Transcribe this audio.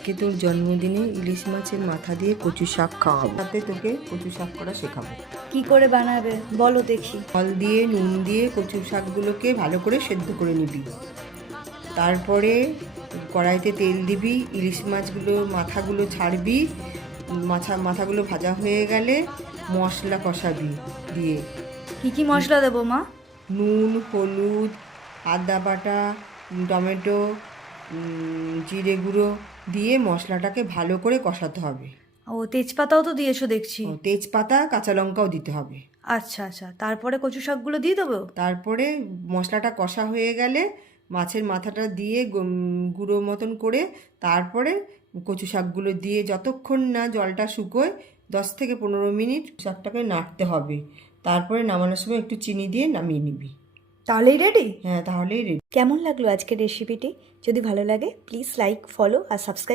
আজকে তোর জন্মদিনে ইলিশ মাছের মাথা দিয়ে কচু শাক খাওয়াবো। তাতে তোকে কচু শাক করা শেখাবো। কি করে বানাবে? বলো দেখি। ফল দিয়ে নুন দিয়ে কচু শাকগুলোকে ভালো করে সেদ্ধ করে নিবি। তারপরে কড়াইতে তেল দিবি ইলিশ মাছগুলো মাথাগুলো ছাড়বি মাথা মাথাগুলো ভাজা হয়ে গেলে মশলা কষাবি দিয়ে। কি কি মশলা দেবো মা? নুন হলুদ আদা বাটা টমেটো জিরে গুঁড়ো দিয়ে মশলাটাকে ভালো করে কষাতে হবে। ও তেজপাতাও তো দিয়েছ দেখছি। ও, তেজপাতা কাঁচা লঙ্কাও দিতে হবে। আচ্ছা আচ্ছা। তারপরে কচু শাকগুলো দিয়ে দেবো? তারপরে মশলাটা কষা হয়ে গেলে মাছের মাথাটা দিয়ে গম- গুঁড়ো মতন করে তারপরে কচু শাকগুলো দিয়ে যতক্ষণ না জলটা শুকোয় দশ থেকে পনেরো মিনিট শাকটাকে নাড়তে হবে। তারপরে নামানোর সময় একটু চিনি দিয়ে নামিয়ে নিবি। তাহলেই রেডি হ্যাঁ তাহলেই রেডি কেমন লাগল আজকের রেসিপিটি যদি ভালো লাগে প্লিজ লাইক ফলো আর সাবস্ক্রাইব